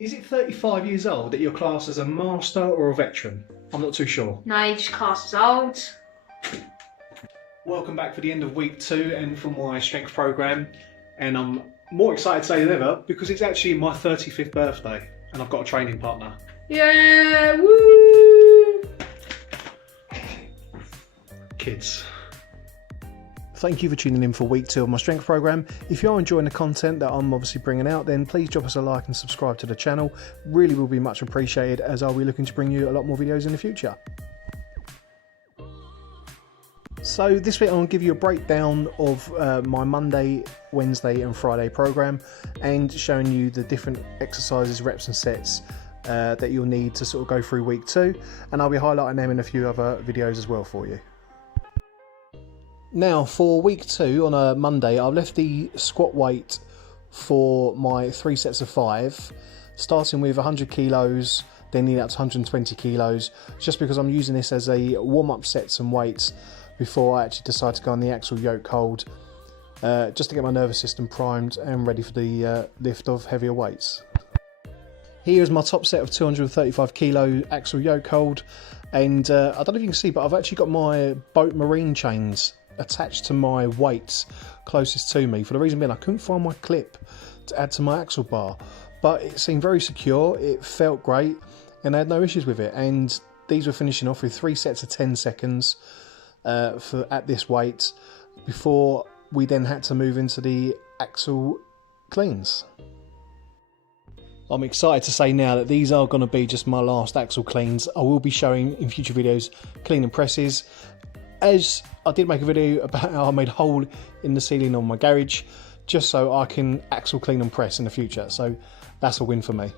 Is it 35 years old that you're classed as a master or a veteran? I'm not too sure. No, you just class as old. Welcome back for the end of week 2 and from my strength program. And I'm more excited today than ever because it's actually my 35th birthday and I've got a training partner. Yeah, woo! Kids. Thank you for tuning in for week 2 of my strength program. If you are enjoying the content that I'm obviously bringing out, then please drop us a like and subscribe to the channel. Really will be much appreciated, as I'll be looking to bring you a lot more videos in the future. So this week I'm going to give you a breakdown of my Monday, Wednesday and Friday program, and showing you the different exercises, reps and sets that you'll need to sort of go through week 2, and I'll be highlighting them in a few other videos as well for you. Now for week 2 on a Monday, I've left the squat weight for my 3 sets of 5, starting with 100 kilos, then needing up to 120 kilos, just because I'm using this as a warm-up sets and weights before I actually decide to go on the axle yoke hold, just to get my nervous system primed and ready for the lift of heavier weights. Here is my top set of 235 kilo axle yoke hold, and I don't know if you can see, but I've actually got my boat marine chains attached to my weights closest to me, for the reason being I couldn't find my clip to add to my axle bar, but it seemed very secure, it felt great, and I had no issues with it. And these were finishing off with 3 sets of 10 seconds at this weight, before we then had to move into the axle cleans. I'm excited to say now that these are going to be just my last axle cleans. I will be showing in future videos clean and presses, as I did make a video about how I made a hole in the ceiling on my garage just so I can axle clean and press in the future, so that's a win for me.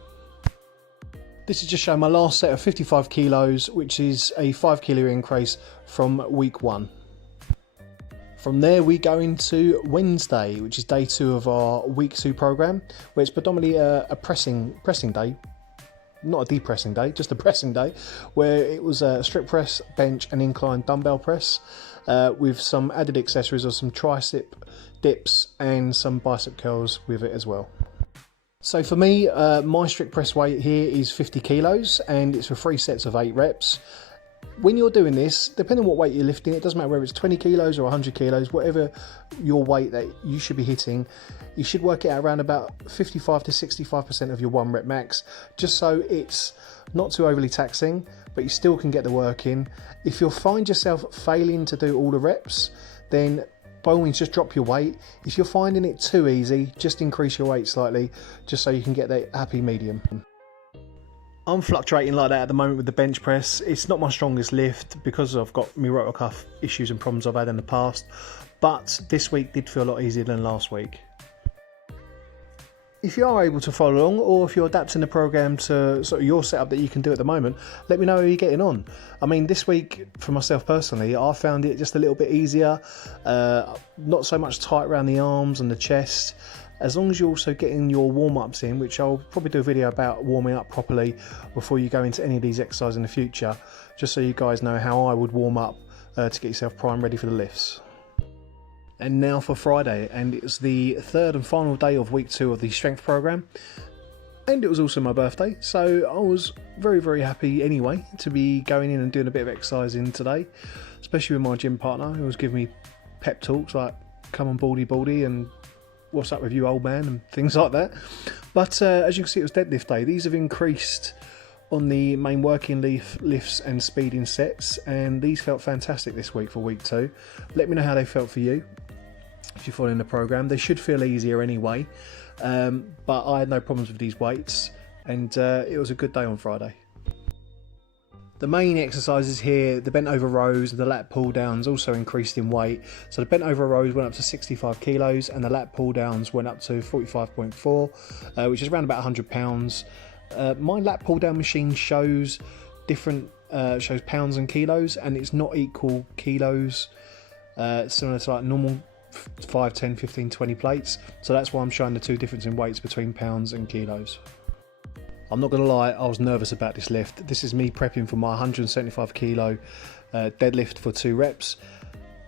This is just showing my last set of 55 kilos, which is a 5 kilo increase from week 1. From there we go into Wednesday, which is day 2 of our week 2 program, where it's predominantly a pressing day. Not a depressing day, just a pressing day, where it was a strip press, bench and incline dumbbell press, with some added accessories of some tricep dips and some bicep curls with it as well. So for me, my strict press weight here is 50 kilos and it's for 3 sets of 8 reps. When you're doing this, depending on what weight you're lifting, it doesn't matter whether it's 20 kilos or 100 kilos, whatever your weight that you should be hitting, you should work it out around about 55 to 65% of your 1 rep max, just so it's not too overly taxing, but you still can get the work in. If you'll find yourself failing to do all the reps, then by all means just drop your weight. If you're finding it too easy, just increase your weight slightly, just so you can get that happy medium. I'm fluctuating like that at the moment with the bench press. It's not my strongest lift because I've got my rotor cuff issues and problems I've had in the past, but this week did feel a lot easier than last week. If you are able to follow along, or if you're adapting the program to sort of your setup that you can do at the moment, let me know how you're getting on. I mean, this week for myself personally, I found it just a little bit easier, not so much tight around the arms and the chest. As long as you're also getting your warm-ups in, which I'll probably do a video about warming up properly before you go into any of these exercises in the future, just so you guys know how I would warm up to get yourself primed ready for the lifts. And now for Friday, and it's the 3rd and final day of week 2 of the strength program, and it was also my birthday, so I was very happy anyway to be going in and doing a bit of exercising today, especially with my gym partner who was giving me pep talks like come on baldy and what's up with you old man and things like that. But as you can see, it was deadlift day. These have increased on the main working lifts and speeding sets, and these felt fantastic this week for week 2. Let me know how they felt for you if you're following the program. They should feel easier anyway, but I had no problems with these weights, and it was a good day on Friday. The main exercises here, the bent over rows and the lat pull downs also increased in weight. So the bent over rows went up to 65 kilos and the lat pull downs went up to 45.4, which is around about 100 pounds. My lat pull down machine shows different, shows pounds and kilos, and it's not equal kilos, similar to like normal 5, 10, 15, 20 plates. So that's why I'm showing the 2 difference in weights between pounds and kilos. I'm not going to lie, I was nervous about this lift. This is me prepping for my 175 kilo deadlift for 2 reps.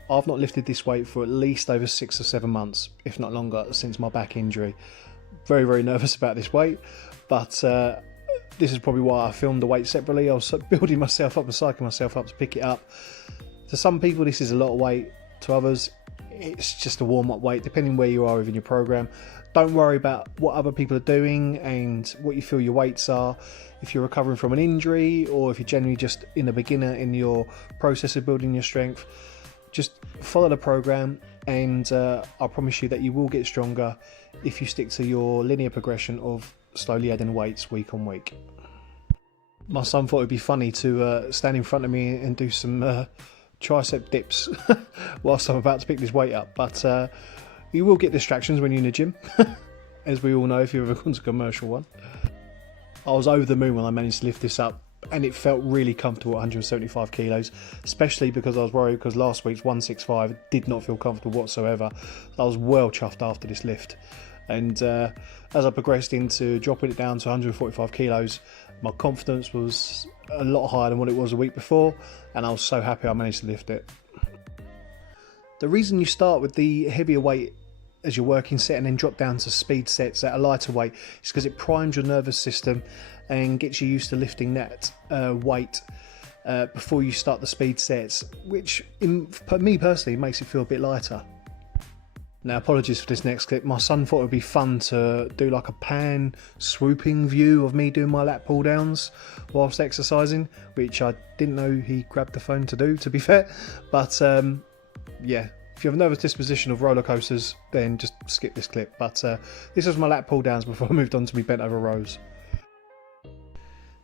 I've not lifted this weight for at least over 6 or 7 months, if not longer, since my back injury. Very nervous about this weight, but this is probably why I filmed the weight separately. I was building myself up and psyching myself up to pick it up. To some people this is a lot of weight, to others it's just a warm-up weight, depending where you are within your program. Don't worry about what other people are doing and what you feel your weights are. If you're recovering from an injury, or if you're generally just in a beginner in your process of building your strength, just follow the program, and I promise you that you will get stronger if you stick to your linear progression of slowly adding weights week on week. My son thought it'd be funny to stand in front of me and do some tricep dips whilst I'm about to pick this weight up, but you will get distractions when you're in the gym, as we all know if you've ever gone to a commercial one. I was over the moon when I managed to lift this up, and it felt really comfortable at 175 kilos, especially because I was worried because last week's 165 did not feel comfortable whatsoever. I was well chuffed after this lift, and as I progressed into dropping it down to 145 kilos, my confidence was a lot higher than what it was a week before, and I was so happy I managed to lift it. The reason you start with the heavier weight as your working set and then drop down to speed sets at a lighter weight is because it primes your nervous system and gets you used to lifting that weight before you start the speed sets, which for me personally makes it feel a bit lighter. Now, apologies for this next clip. My son thought it would be fun to do like a pan swooping view of me doing my lat pull downs whilst exercising, which I didn't know he grabbed the phone to do, to be fair. But yeah, if you have a nervous disposition of roller coasters, then just skip this clip. But this was my lat pull downs before I moved on to my bent over rows.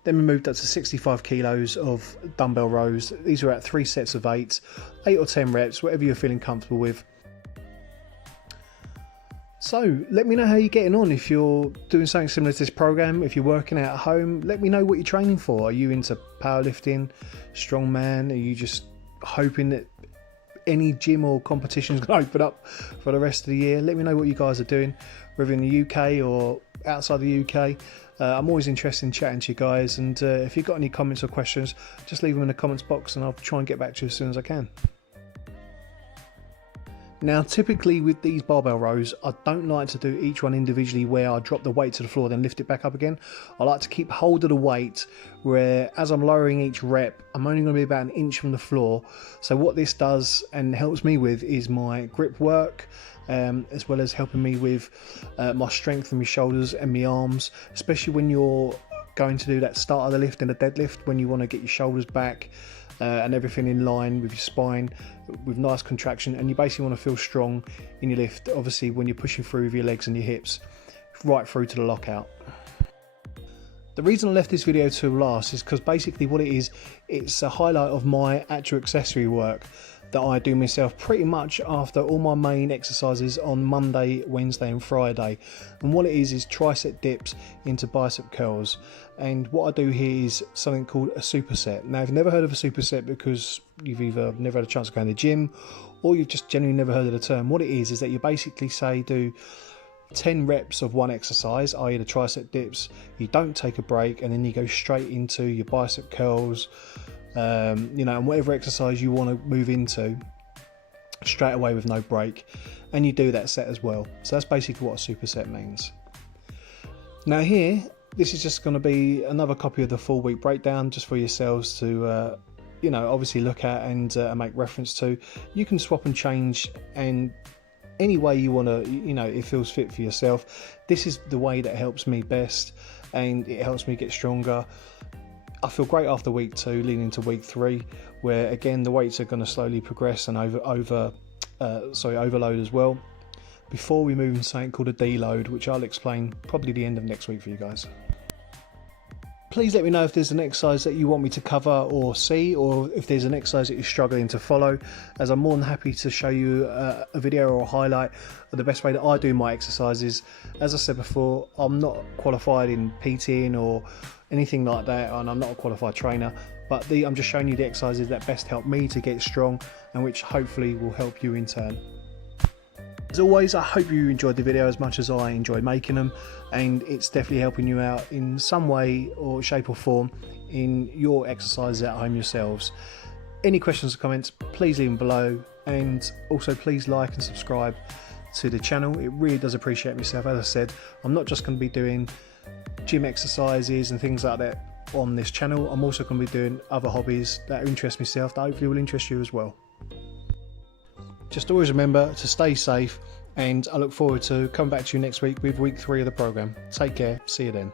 Then we moved up to 65 kilos of dumbbell rows. These were at 3 sets of 8 or 10 reps, whatever you're feeling comfortable with. So let me know how you're getting on. If you're doing something similar to this program, if you're working out at home, let me know what you're training for. Are you into powerlifting, strongman? Are you just hoping that any gym or competitions can open up for the rest of the year? Let me know what you guys are doing, whether in the UK or outside the UK. I'm always interested in chatting to you guys, and if you've got any comments or questions, just leave them in the comments box and I'll try and get back to you as soon as I can. Now, typically with these barbell rows, I don't like to do each one individually where I drop the weight to the floor then lift it back up again. I like to keep hold of the weight where, as I'm lowering each rep, I'm only going to be about an inch from the floor. So what this does and helps me with is my grip work, as well as helping me with my strength in my shoulders and my arms, especially when you're going to do that start of the lift and the deadlift, when you want to get your shoulders back and everything in line with your spine with nice contraction, and you basically want to feel strong in your lift, obviously when you're pushing through with your legs and your hips right through to the lockout. The reason I left this video till last is because basically what it is, it's a highlight of my actual accessory work that I do myself pretty much after all my main exercises on Monday, Wednesday and Friday. And what it is tricep dips into bicep curls. And what I do here is something called a superset. Now, if you've never heard of a superset because you've either never had a chance to go in the gym or you've just genuinely never heard of the term, what it is that you basically say do 10 reps of one exercise, i.e. the tricep dips, you don't take a break, and then you go straight into your bicep curls, you know, and whatever exercise you want to move into straight away with no break, and you do that set as well. So that's basically what a superset means. Now here, this is just going to be another copy of the full week breakdown just for yourselves to you know, obviously look at and make reference to. You can swap and change and any way you want to, you know, it feels fit for yourself. This is the way that helps me best and it helps me get stronger. I feel great after week 2, leading into week 3, where again the weights are going to slowly progress and overload as well, before we move into something called a deload, which I'll explain probably the end of next week for you guys. Please let me know if there's an exercise that you want me to cover or see, or if there's an exercise that you're struggling to follow, as I'm more than happy to show you a video or a highlight of the best way that I do my exercises. As I said before, I'm not qualified in PTing or anything like that, and I'm not a qualified trainer, but I'm just showing you the exercises that best help me to get strong and which hopefully will help you in turn. As always, I hope you enjoyed the video as much as I enjoyed making them, and it's definitely helping you out in some way or shape or form in your exercises at home yourselves. Any questions or comments, please leave them below, and also please like and subscribe to the channel. It really does appreciate myself. As I said, I'm not just going to be doing gym exercises and things like that on this channel. I'm also going to be doing other hobbies that interest myself that hopefully will interest you as well. Just always remember to stay safe, and I look forward to coming back to you next week with week 3 of the programme. Take care, see you then.